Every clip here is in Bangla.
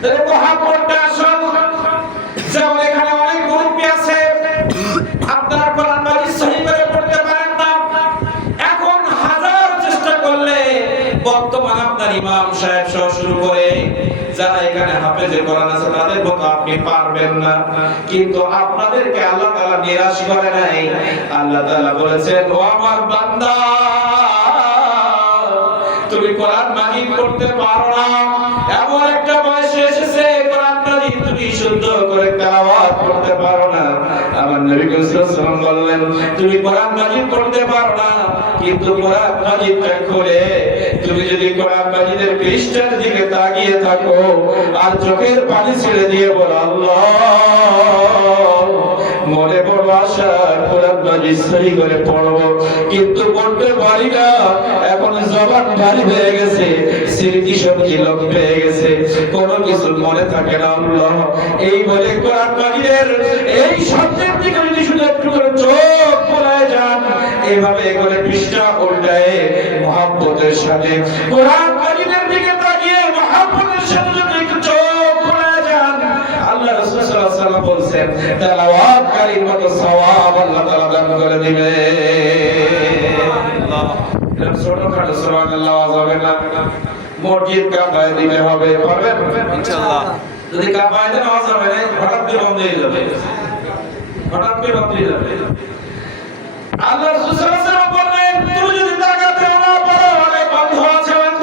তাহলে মহাব্বতটা আসল। যেমন এখানে অনেক মুরব্বী আছে, আপনারা কোরআন মাজিদ সহি করে পড়তে পারেন না। এখন হাজার চেষ্টা করলে বর্তমান আপনার ইমাম সাহেব সহ শুরু করে যারা এখানে হাফেজে কোরআন আছে তাদের মতো আপনি পারবেন না। কিন্তু আপনাদেরকে আল্লাহ তাআলা নিরাশ করে নাই। আল্লাহ তাআলা বলেছেন, ও আমার বান্দা, তুমি কোরআন মাজিদ পড়তে পারো না, এমন একটা বয়সে এসেছে কোরআন মাজিদ তুমি শুদ্ধ করে তেলাওয়াত করতে পারো না। আমার নবী সাল্লাল্লাহু আলাইহি ওয়াসাল্লাম বললেন, তুমি কোরআন মাজিদ পড়তে পারো না, কিন্তু কোরআন মাজিদটা খুলে তুমি যদি কোরআন মাজিদের পৃষ্ঠার দিকে তাকিয়ে থাকো আর চোখের পানি ছেড়ে দিয়ে বলো, আল্লাহ, মনে বড় আশা কোরআন মাজিদ সহি করে পড়বো, কিন্তু পড়তে পারি না, এখন জবান ভারী হয়ে গেছে, স্মৃতি শক্তি লোপ পেয়ে গেছে, কোনো কিছু মনে থাকে না, আল্লাহ, এই বলে কোরআন মাজিদের এই শব্দের দিকে যদি শুধু একটু করে চোখ পড়ায় যান, এইভাবে করে পৃষ্ঠা উল্টায় মহব্বতের সাথে কোরআন মাজিদের দিকে তাকিয়ে মহব্বতের সাথে যদি একটু চোখ পড়ায় যান, আল্লাহ রাসূল সাল্লাল্লাহু আলাইহি ওয়াসাল্লাম বলেন, তেলাওয়াতকারীর মতো সওয়াব আল্লাহ তাআলা দান করে দিবে। আল্লাহ, এটা ছোটখাটো সুবহানাল্লাহ আওয়াজ হবে না, মসজিদ কাফায় দিতে হবে, পারবেন ইনশাআল্লাহ। যদি কাফায় দেন আওয়াজ হবে না, হঠাৎ করে বন্ধ হয়ে যাবে, হঠাৎ করে বন্ধ হয়ে যাবে। আল্লাহ রাসূল সাল্লাল্লাহু আলাইহি ওয়াসাল্লাম বললেন, তুমি যদি তাকাতে না পারো, অনেক বন্ধ আছে, বন্ধ।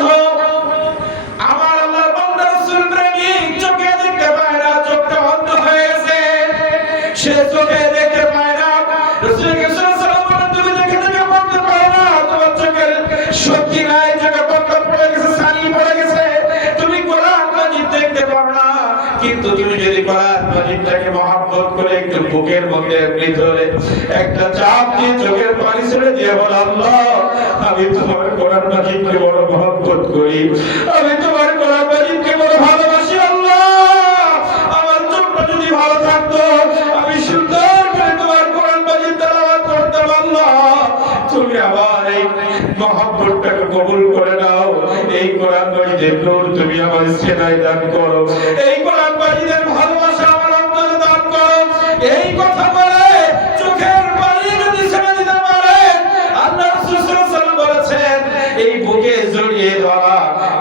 আমার আল্লাহর বান্দা রাসূল ইব্রাহিম চোখে দেখতে পায় না, চোখটা বন্ধ হয়ে গেছে, সে চোখে দেখতে পায় না। রাসূল সাল্লাল্লাহু আলাইহি ওয়াসাল্লাম বলেন, তুমি দেখে দেখে বলতে পারো না, তোমার চোখের শক্তি নাই, চোখে পর্দা পড়ে গেছে, ছানি পড়ে গেছে, তুমি কোরআন মাজিদ দেখতে পারো না। কিন্তু তুমি যদি কোরআন মাজিদটাকে মহব্বত করে একটু বুকের মধ্যে ভিতরে একটা চাপ দিয়ে চোখের পানি ছেড়ে দিয়ে বল, আল্লাহ, আমি তোমার কোরআন মাজিদকে বড় মহব্বত করি, আমি তোমার কোরআন মাজিদকে বড় ভালোবাসি, আল্লাহ, আমার চোখটা যদি ভালো থাকতো আমি সুন্দর করে তোমার কোরআন মাজিদ তেলাওয়াত করতাম, আল্লাহ, তুমি আমার এই মহব্বতটাকে কবুল করে নাও, এই কোরআন মাজিদের নূর তুমি আমার সিনায় দান করো, এই কোরআন মাজিদের ভালোবাসা আমার অন্তরে দান করো। এই কথা বলে চোখের পানি যদি ছেড়ে দিতে পারে, আল্লাহ রাসূল সাল্লাল্লাহু আলাইহি ওয়াসাল্লাম বলেছেন, এই বুকে জড়িয়ে ধরা,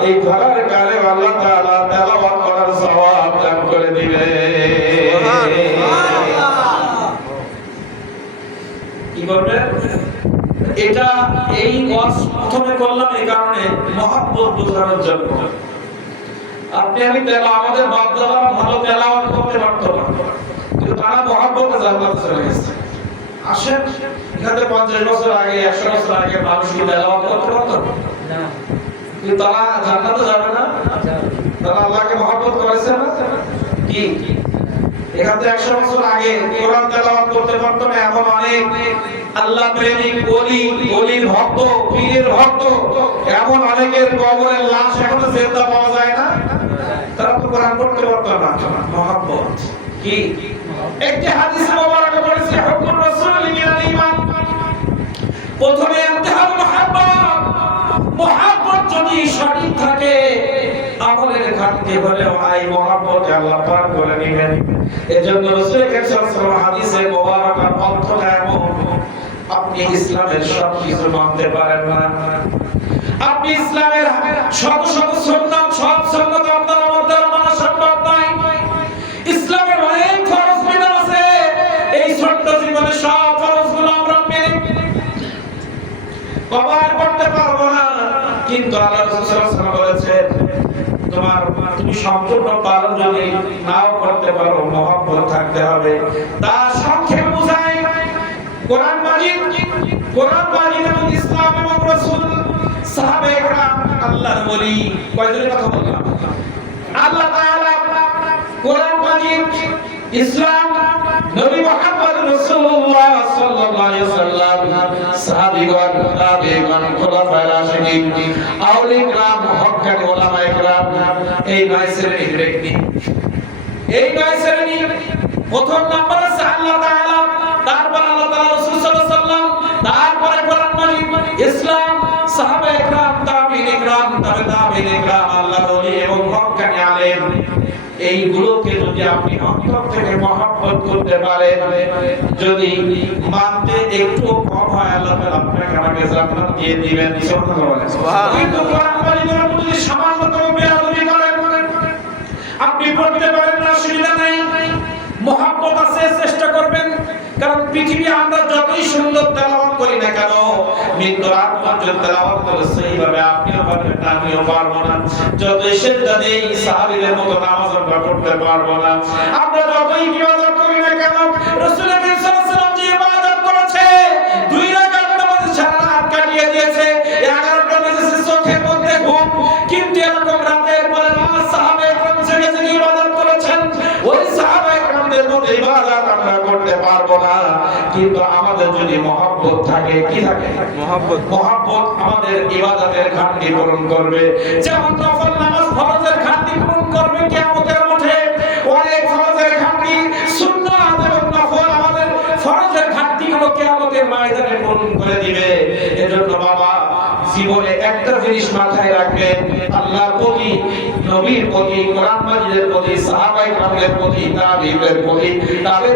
এই ধরার কারণে আল্লাহ তাআলা তেলাওয়াত করার সওয়াব দান করে দিবে। কি করবে? এটা এই ওয়াজ প্রথমে করলাম এই কারণে মহব্বত বোঝানোর জন্য। আপনি আমি আমাদের বাপ দাদারা ভালো তেলাওয়াত করতে পারতো না, কিন্তু তারা মহব্বতে জান্নাতে চলে গেছে। আসেন, এখানে 50 বছর আগে 100 বছর আগে মানুষ কি তেলাওয়াত করতে পারতো না? কিন্তু তারা জান্নাতে যাবে না, তারা আল্লাহকে মহব্বত করেছে না। কি এখানে 100 বছর আগে কোরআন তেলাওয়াত করতে পারতো না, এখন অনেক আল্লাহ প্রেমিক ওলির ভক্ত, পীরের ভক্ত, এমন অনেকের কবরের লাশ এখনো জিন্দা পাওয়া যায় না, তারা তো কোরআন পড়তে পারতো না। মহব্বত কি? একটি হাদিস মোবারকে পড়েছে, হুকুম রাসূল মিনাল ঈমান, প্রথমে ইন্তেহাল মহব্বত। মহব্বত যদি সঠিক থাকে, আমলের ঘাটতি হলে এই মহব্বত আল্লাহ পার করে নেবেন। এজন্য রাসূল সাল্লাল্লাহু আলাইহি ওয়াসাল্লাম হাদিসে মোবারকা অর্থটা এমন, আপনি ইসলামের সব কিছু মানতে পারেন না, আপনি ইসলামের শত শত সুন্নাত, সব সুন্নাত আপনার মধ্যে মানা সম্ভব নয়। ইসলামের অনেক ফরজ বিধান আছে, এই ছোট্ট জীবনে সব ফরজগুলো আমরা মেনে কভার করতে পারবো না। কিন্তু আল্লাহ রাসূল সাল্লাল্লাহু আলাইহি ওয়াসাল্লাম বলেছেন, তুমি সম্পূর্ণ পালন যদি নাও করতে পারো, মহব্বত থাকতে হবে। তার সংক্ষেপ বোঝায় কোরআন মাজিদ এবং ইসলাম এবং রাসূল, সাহাবায়ে কেরাম, আল্লাহর ওলি, কয়জনের কথা বললাম? আল্লাহ তাআলা কোরআন মাজিদ, ইসলাম, নবী মুহাম্মদ রাসূলুল্লাহ সাল্লাল্লাহু আলাইহি ওয়াসাল্লাম, সাহাবীগণ, তাবেঈগণ, খোলাফায়ে রাশিদিন, আউলিয়া کرام, হক্কানি উলামায়ে کرام, এই নয় শ্রেণীর ব্যক্তি। এই নয় শ্রেণী, প্রথম নাম্বার আছে আল্লাহ তাআলা, তারপর আল্লাহ তাআলা, রাসূল সাল্লাল্লাহু আলাইহি ওয়াসাল্লাম, তারপরে কোরআন মাজিদ, ইসলাম, সাহাবায়ে کرام, তাবেঈন کرام, তাবেঈন کرام, আল্লাহর ওলি এবং হক্কানি আলেম। এইগুলোকে যদি আপনি অন্তর থেকে মহব্বত করতে পারেন, যদি মানতে একটু কম হয়, আল্লাহ তাআলা আপনাকে আমাকে জান্নাত দিয়ে দিবেন। সুবহানাল্লাহ। কিন্তু কোরআন মাজিদের যদি সামান্যতম বেয়াদবি করেন, আপনি পড়তে পারেন না, অসুবিধা নাই, মহব্বত আছে, চেষ্টা করবেন। কারণ পৃথিবী আমরা যতই সুন্দর তেলাওয়াত করি না কেন, মৃত্যু আগ পর্যন্ত তেলাওয়াত করে সেইভাবে আপনিও পারবেন না, আমিও পারবো না। যতই সেজদা দেই সাহাবীদের মতো নামাজ আমরা পড়তে পারবো না। আমরা যতই ইবাদত করি না কেন, রাসূল আকরাম সাল্লাল্লাহু আলাইহি ওয়াসাল্লাম যে ইবাদত করেছে, 2 রাকাত নামাজ সারা রাত কাটিয়ে দিয়েছে, 11টা বেজেছে চোখের মধ্যে ঘুম, কিন্তু এরকম রাতের পরে নামাজ সাহাবায়ে কেরাম জেগে জেগে ইবাদত করেছেন। ওই সাহাবায়ে কেরামদের মতো ইবাদত আমরা করতে পারবো না। কিন্তু আমাদের যদি মহব্বত থাকে, কি থাকে? মহব্বত আমাদের ইবাদতের ঘাটতি পূরণ করবে। যেমন নফল নামাজ ফরজের ঘাটতি পূরণ করবে কিয়ামতের মাঠে। অনেক ফরজের ঘাটতি, সুন্নাত এবং নফল আমাদের ফরজের ঘাটতিগুলো কিয়ামতের ময়দানে পূরণ করে দিবে। এজন্য বাবা, জীবনে একটা জিনিস মাথায় রাখবেন, আল্লাহর প্রতি, নবীর প্রতি, কোরআন মাজিদের প্রতি, সাহাবায়ে কেরামদের প্রতি, তাবিঈদের প্রতি,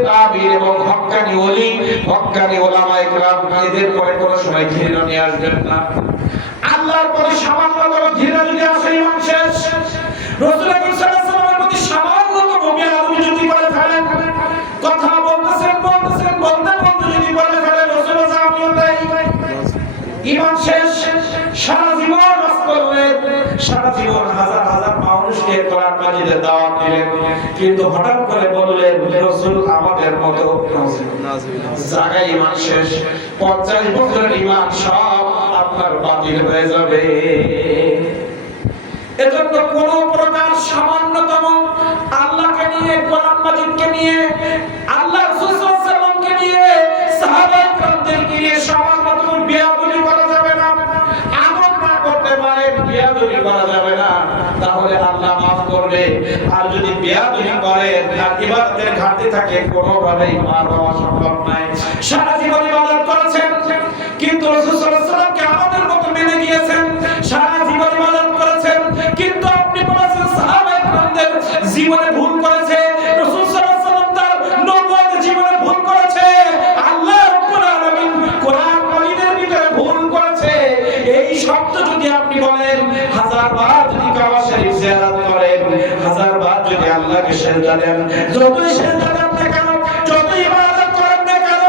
তাবিঈন এবং হক্কানি ওলি, হক্কানি উলামায়ে কেরাম, এদের পরে কোনো সময় ঘৃণা নিয়ে আসবেন না। আল্লাহর প্রতি সামান্যতম ঘৃণা যদি আসে, ইমান শেষ। রাসূল আকরাম সাল্লাল্লাহু আলাইহি ওয়াসাল্লামের প্রতি সামান্যতম বেয়াদবি যদি করে ফেলেন, কথা বলতে বলতে যদি বলে ফেলেন রাসূলুল্লাহ আমিও তাই, ইমান শেষ। সারা জীবন ওয়াজ করলেন, সারা জীবন হাজার হাজার মানুষকে কোরআন মাজিদের দাওয়াত দিলেন, কিন্তু হঠাৎ করে বললেন রাসূল আমাদের মতো, জায়গায় ইমান শেষ। 50 বছরের ইমান সব আপনার বাতিল হয়ে যাবে। এজন্য কোন প্রকার সামান্যতম আল্লাহকে নিয়ে, কোরআন মাজিদকে নিয়ে, আল্লাহ রাসূল সাল্লাল্লাহু আলাইহি ওয়াসাল্লামকে নিয়ে, সাহাবায়ে কেরামদেরকে নিয়ে সামান্যতম বেয়াদবি করা যাবে না। আমল না করতে পারেন, বেয়াদবি করা যাবে না, তাহলে আল্লাহ মাফ করবে। আর যদি বেয়াদবি করেন আর ইবাদতের ঘাটতি থাকে, কোনোভাবেই পার হওয়া সম্ভব নয়। সারা জীবন ইবাদত করেছেন, কিন্তু রাসূল সাল্লাল্লাহু আলাইহি ওয়াসাল্লামকে আমাদের মতো মেনে গিয়েছেন। সারা জীবন ইবাদত করেছেন, কিন্তু আপনি বলেছেন সাহাবায়ে কেরামদের জীবনে ভুল করেছে, রাসূল সাল্লাল্লাহু আলাইহি ওয়াসাল্লাম তার নবুয়ত জীবনে ভুল করেছে, আল্লাহ রাব্বুল আলামিন কোরআন মাজিদের ভিতরে ভুল করেছে। এই শব্দ যদি আপনি বলেন, 1000 বার যদি কাবা শরীফ জিয়ারত করেন, 1000 বার যদি আল্লাহকে সিজদা দেন, যতই সিজদা দেন না কেন, যতই ইবাদত করেন না কেন,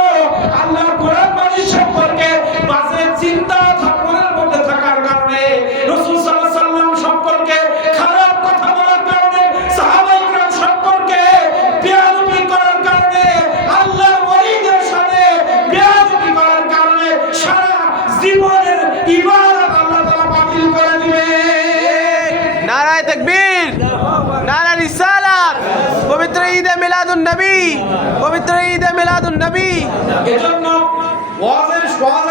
আল্লাহর কোরআন মাজিদ সম্পর্কে বাজে চিন্তা মনের মধ্যে থাকার কারণে, রাসূল সাল্লাল্লাহু আলাইহি ওয়াসাল্লাম সম্পর্কে খারাপ কথা বলার কারণে, সাহাবায়ে কেরাম সম্পর্কে বেয়াদবি করার কারণে, আল্লাহর ওলিদের সাথে বেয়াদবি করার কারণে সারা জীবনের ইবাদত আল্লাহ তাআলা বাতিল করে দিবে। নারায়ে তাকবীর, নারায়ে রিসালাত, পবিত্র ঈদে মিলাদুন নবী, পবিত্র ঈদে মিলাদুন নবী। এজন্য ওয়াজ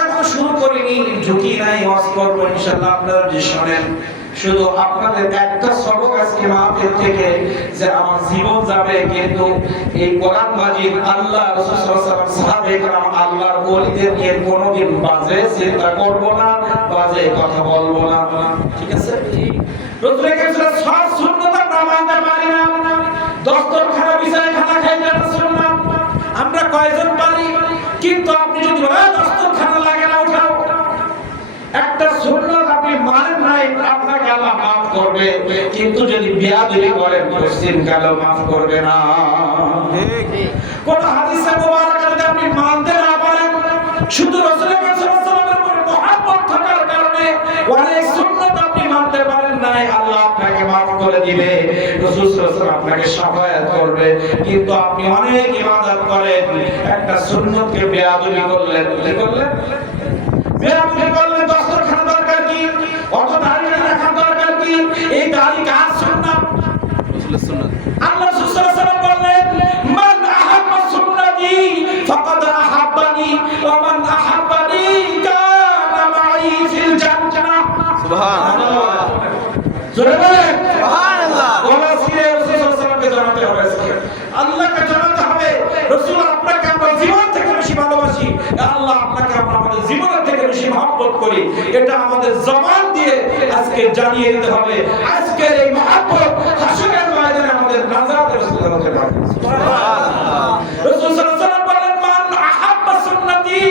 এখনো শুরু করিনি, ঝুঁকি নাই, ওয়াজ করবো ইনশাআল্লাহ। আপনারা যে শোনেন, শুধু আপনাদের একটা সবক আজকে মাহফিল থেকে যে আমার জীবন যাবে, কিন্তু এই কোরআন মাজিদ, আল্লাহ রাসূল সাল্লাল্লাহু আলাইহি ওয়াসাল্লাম, সাহাবায়ে কেরাম, আল্লাহর ওলিদের নিয়ে কোনোদিন বাজে চিন্তা করব না, বাজে কথা বলবো না। ঠিক আছে? রাসূল আকরাম সাল্লাল্লাহু আলাইহি ওয়াসাল্লাম সুন্নাত আমরা মানতে পারি না। দস্তরখানা বিছানায় খানা খাইতে রাসূলুল্লাহ আমরা কয়জন পারি? কিন্তু আপনি যদি বলেন দস্তরখানা লাগে না, উঠাও, একটা সুন্নাত আপনি মানেন নাই, আপনাকে আল্লাহ মাফ করবে। কিন্তু যদি বেয়াদবি করেন, পশ্চিম কালো মাফ করবে না। কোন হাদিসে মুবারাকা যদি আপনি মানতে না পারেন, শুধু রাসূল সাল্লাল্লাহু আলাইহি ওয়াসাল্লামের উপর মহব্বত থাকার কারণে অনেক সুন্নাত আপনি মানতে পারেন নাই, আল্লাহ আপনাকে মাফ করে দিবে, রাসূল সাল্লাল্লাহু আলাইহি ওয়াসাল্লাম আপনাকে শাফায়াত করবে। কিন্তু আপনি অনেক ইবাদত করেন, একটা সুন্নতকে বেয়াদবি করলেন, কি করলেন? বেয়াদবি করলেন। দস্তরখানা দরকার কি? অত দাড়ি রাখা দরকার কি? এই দাড়ি কার সুন্নাত? রাসূলের সুন্নাত। আল্লাহ রাসূল সাল্লাল্লাহু আলাইহি ওয়াসাল্লাম বললেন, মান আহাব্বা সুন্নতি ফাকাদ আহাব্বানি ওয়া মান আহাব্বানি কানা মাই ফিল জান্নাহ। সুবহানাল্লাহ। জোরে বলেন সুবহানাল্লাহ। ওলা সিরে রাসূল সাল্লাল্লাহু আলাইহি ওয়াসাল্লামকে জানাতে হবে, আল্লাহকে জানাতে হবে, রাসূল আপনাকে আমরা জীবন থেকে বেশি ভালোবাসি, আল্লাহ আপনাকে আমরা আমাদের জীবনের থেকে বেশি মহব্বত করি। এটা আমাদের জবান দিয়ে আজকে জানিয়ে দিতে হবে। আজকের এই মহব্বত হাসরের ময়দানে আমাদের হতে পারে। রাসূল সাল্লাল্লাহু আলাইহি ওয়াসাল্লাম বলেন, মান আহাব্বা সুন্নতি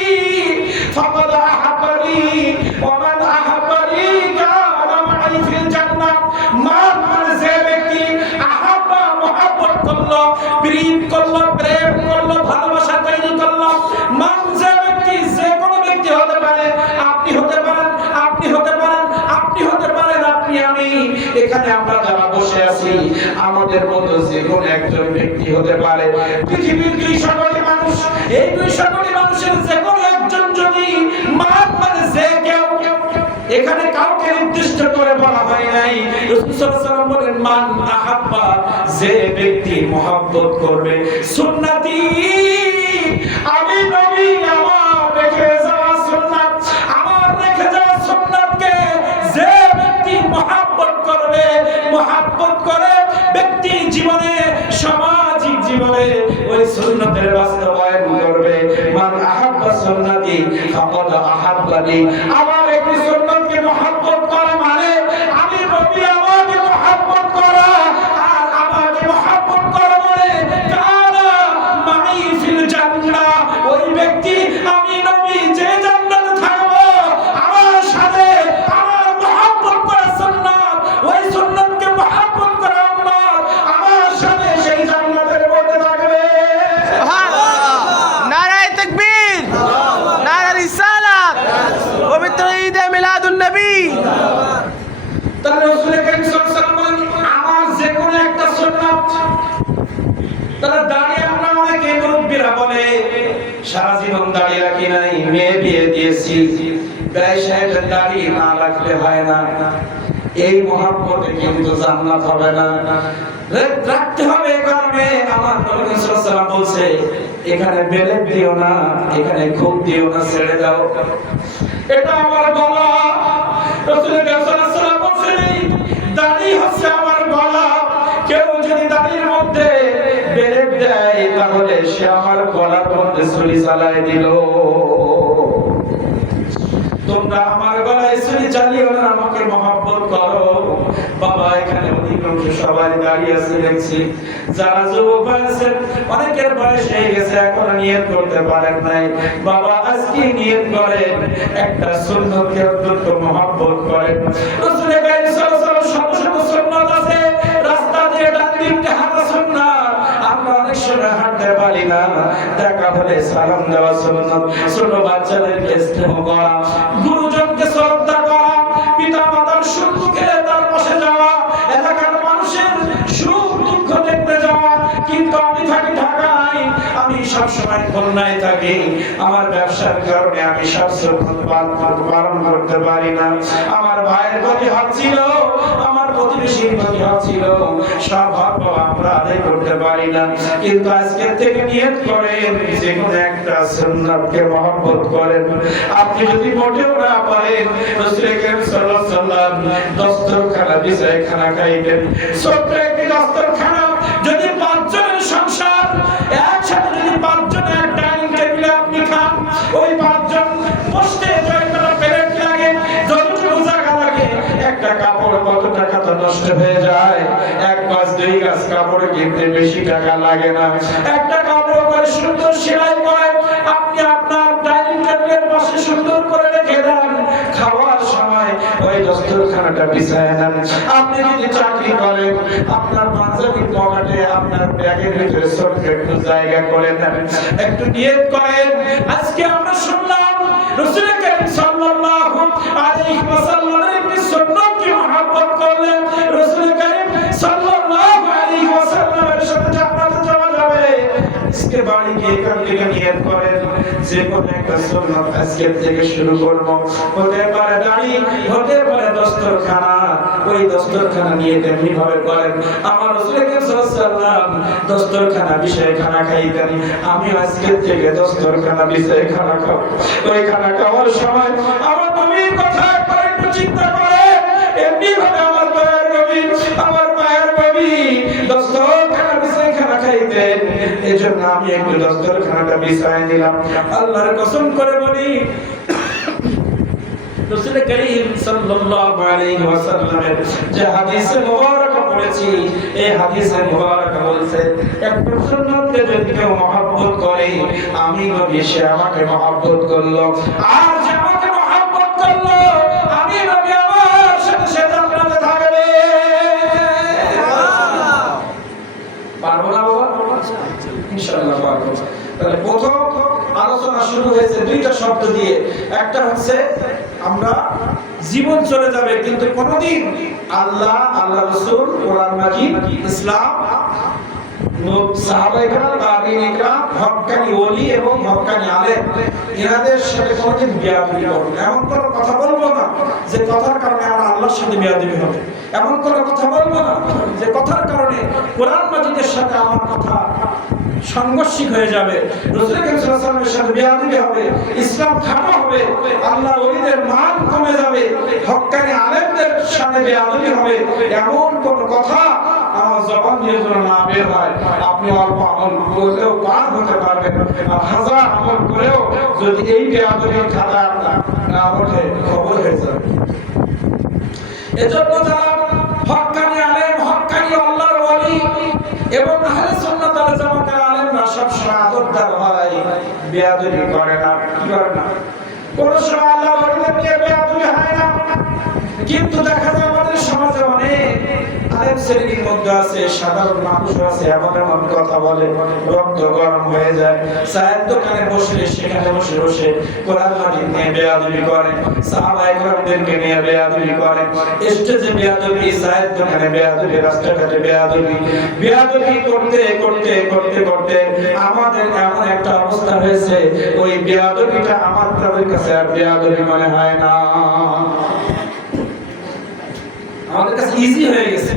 ফাকাদ আহাব্বানি ওয়া মান আহাব্বানি কানা মা'i ফিল জান্নাহ। মান মানে যে ব্যক্তি আহাব্বা মুহাব্বত করলো, প্রেম করলো, ভালোবাসা তৈরি করলো। মান যে ব্যক্তি, যে কোনো ব্যক্তি হতে পারে, আপনি হতে পারেন, আপনি হতে পারেন, আপনি হতে পারেন, আপনি, আমি, এখানে আমরা যারা বসে আছি, আমাদের মধ্যে যে কোনো একজন ব্যক্তি হতে পারে। পৃথিবীর 200 কোটি মানুষ, এই 200 কোটি মানুষের যে কোনো একজন যদি মান মানে যে কেউ, এখানে কাউকে নির্দিষ্ট করে বলা হয় নাই। রাসূল সাল্লাল্লাহু আলাইহি ওয়াসাল্লাম বলেন, মান আহাব্বা, যে ব্যক্তি মহব্বত করবে সুন্নতি, আমি নবী আমার রেখে যাওয়া সুন্নাত, আমার রেখে যাওয়া সুন্নাতকে যে ব্যক্তি মহব্বত করবে, মহব্বত করে ব্যক্তি জীবনে, সামাজিক জীবনে ওই সুন্নতের বাস্তবায়ন করবে। মান আহাব্বা সুন্নতি ফাকাদ আহাব্বানি, আমার একটি সুন্নতকে মহব্বত করা মানে আমি নবী আমাকে মহব্বত করা, আর আমাকে মহব্বত করা মানে কানা মা'i ফিল জান্নাহ, ওই ব্যক্তি আমি নবী যে জান্নাতে থাকবো, আমার সাথে আমার মহব্বত করা সুন্নাত, ওই সুন্নাতকে মহব্বত করা উম্মত আমার সাথে সেই জান্নাতের মধ্যে থাকবে। সুবহানাল্লাহ, নারায়ে তাকবীর, নারা রিসালাত, পবিত্র ঈদে মিলাদুন নবী। তাহলে রাসূল করিম সাল্লাল্লাহু আলাইহি ওয়াসাল্লাম বলেন, আমার যে কোনো একটা সুন্নাত। তাহলে দাঁড়িয়ে আমরা অনেকে মুরব্বিরা বলে সারা জীবন দাঁড়িয়ে রাখি নাই, মেয়ে বিয়ে দিয়েছি, গায়ে সাহেবের দাড়ি না রাখলে হয় না। এই মহব্বতে কিন্তু জান্নাত হবে না, রাখতে হবে। কারণে আমার নবী সাল্লাল্লাহু আলাইহি ওয়াসাল্লাম বলছে, এখানে বেলেট দিও না, এখানে খুব দিও না, ছেড়ে দাও, এটা আমার গলা। রাসূল সাল্লাল্লাহু আলাইহি ওয়াসাল্লাম বলছেন, দাড়ি হচ্ছে আমার গলা, কেউ যদি দাড়ির মধ্যে বেলেট দেয় তাহলে সে আমার গলার মধ্যে ছুরি চালায় দিল। তোমরা আমার গলায় ছুরি চালিও না, আমাকে মহব্বত করো। বাবা, এখানে অধিকাংশ সবাই দাঁড়িয়ে আছে দেখছি, যারা যুবক আছেন অনেকের বয়স হয়ে গেছে, এখনো নিয়ত করতে পারেন নাই। বাবা, আজকে নিয়ত করেন, একটা সুন্নতকে অত্যন্ত মহব্বত করেন। রাসূল করিম সাল্লাল্লাহু আলাইহি ওয়াসাল্লাম শত সুন্নাত আছে, রাস্তা দিয়ে ডান দিকে হাঁটা সুন্নাত, আমরা অনেক সময় হাঁটতে পারি না, দেখা হলে সালাম দেওয়া সুন্নাত, ছোট বাচ্চাদেরকে স্নেহ করা, গুরুজনকে শ্রদ্ধা করা, পিতা মাতার সুখ দুঃখে তার পাশে যাওয়া, এলাকার মানুষের সুখ দুঃখ দেখতে যাওয়া। কিন্তু আমি থাকি ঢাকায়, আমি সবসময় খুলনায় থাকি, আমার ব্যবসার কারণে আমি সব সুন্নাত পালন করতে পারি না। আমার ভাইয়ের প্রতি হক ছিল, আমার প্রতিবেশীর প্রতি হক ছিল, সব হক আমরা আদায় করতে পারি না। কিন্তু আজকে থেকে নিয়ত করেন, যে কোনো একটা সুন্নাতকে মহব্বত করেন। আপনি যদি মোটেও না পারেন, রাসূল করিম সাল্লাল্লাহু আলাইহি ওয়াসাল্লাম দস্তরখানা বিছায় খানা খাইতেন। ছোট্ট একটি দস্তরখানা, যদি 5 জনের সংসার, একসাথে যদি 5 জন এক ডাইনিং টেবিলে আপনি খান, ওই 5 জন বসতে জয়টা প্লেট লাগে, যতটুকু জায়গা লাগে, একটা কাপড় কত টাকা তো নষ্ট হয়ে যায়। 1 গাছ 2 গাছ কাপড় কিনতে বেশি টাকা লাগে না, একটা কাপড় করে সুন্দর সেলাই করে আপনি আপনার ডাইনিং টেবিলের পাশে সুন্দর করে রেখে দেন। খাওয়ার সময় ওই দস্তরখানাটা বিছায় নেন। আপনি যদি চাকরি করেন, আপনার পাঞ্জাবির পকেটে, আপনার ব্যাগের ভিতরে ছোট্ট একটু জায়গা করে নেন, একটু নিয়ত করেন। আজকে আমরা শুনলাম রাসূল করিম সাল্লাল্লাহু আলাইহি ওয়াসাল্লামের একটি সুন্নাতকে মহব্বত করলেন, রাসূল করিম সাল্লাল্লাহু আলাইহি ওয়াসাল্লামের সাথে জান্নাতে যাওয়া যাবে। আজকে বাড়ি গিয়ে এখান থেকে নিয়ত করেন, যে কোনো একটা সুন্নাত আজকে থেকে শুরু করব। হতে পারে দাড়ি, হতে পারে দস্তরখানা, ওই দস্তরখানা নিয়ে তেমনি ভাবে করেন। আমার রাসূল করিম সাল্লাল্লাহু আলাইহি ওয়াসাল্লাম দস্তরখানা বিছায় খানা খাইতেন, আমি আজকে থেকে দস্তরখানা বিছায় খানা খাবো। ওই খানা খাওয়ার সময় আমার নবীর কথা একবার একটু চিন্তা করে, এমনি ভাবে আমার দয়ার নবী, আমার মায়ের নবী দস্তরখানা বিছায় খানা খাইতেন। এজন্য আমি একটু দস্তরখানাটা বিছায় দিলাম। আল্লাহর কসম করে বলি, রাসূল করিম সাল্লাল্লাহু আলাইহি ওয়াসাল্লামের যে হাদিসে মুবারক করেছি। এই হাদিসে মুবারক বলছে একটা সুন্নতকে যদি কেউ মহব্বত করে আমি নবী সে আমাকে মহব্বত করলো, আর যে আমাকে মহব্বত করলো আমি নবী আমার সাথে সে জান্নাতে থাকবে। পারবো না বাবা? ইনশাআল্লাহ পারবো। তাহলে প্রথম আলোচনা শুরু হয়েছে দুইটা শব্দ দিয়ে। একটা হচ্ছে আমরা জীবন চলে যাবে কিন্তু কোনদিন আল্লাহ, আল্লাহ রাসূল, কোরআন মাজিদ, ইসলাম, সাহাবায়ে কেরাম, তাবিঈন কেরাম, হক্কানি ওলি এবং হক্কানি আলেম এনাদের সাথে কোনদিন বেয়াদবি করব না। এমন কোনো কথা বলবো না যে কথার কারণে আমরা আল্লাহর সাথে বেয়াদবি হবে। এমন কোনো কথা বলবো না যে কথার কারণে কোরআন মাজিদের সাথে আমার কথা সংঘর্ষিক হয়ে যাবে। রাসূল করিম সাল্লাল্লাহু আলাইহি ওয়াসাল্লামের সাথে বেয়াদবি হবে, ইসলাম খাটো হবে, আল্লাহ ওলিদের মান কমে যাবে, হক্কানি আলেমদের সাথে বেয়াদবি হবে। এমন কোন কথা আমার জবান দিয়ে যেন না বের হয়। আপনি অল্প আমল করলেও পার হতে পারবেন, আর হাজার আমল করেও যদি এই বেয়াদবির খাতা আপনার না ওঠে খবর হয়ে যাবে। এজন্য যারা হক্কানি আলেম, হক্কানি আল্লাহর ওলি এবং আহলে সুন্নাত ওয়াল জামাতের আলেমরা সবসময় আদরদার হয়, বেয়াদবি করে না। কি করে না? কোন সময় আল্লাহর ওলিদের নিয়ে বেয়াদবি হয় না। কিন্তু দেখা যায় আমাদের সমাজে অনেক আলেম শ্রেণীর মধ্যে আছে, সাধারণ মানুষ আছে, এমন এমন কথা বলে রক্ত গরম হয়ে যায়। চায়ের দোকানে বসলে সেখানে বসে বসে কোরআন মাজিদ নিয়ে বেয়াদবি করে, সাহাবায়ে কেরামদেরকে নিয়ে বেয়াদবি করে, স্টেজে বেয়াদবি, চায়ের দোকানে বেয়াদবি, রাস্তাঘাটে বেয়াদবি। বেয়াদবি করতে করতে করতে করতে আমাদের এমন একটা অবস্থা হয়েছে ওই বেয়াদবিটা আমার তাদের কাছে আর বেয়াদবি মনে হয় না, আমাদের কাছে ইজি হয়ে গেছে।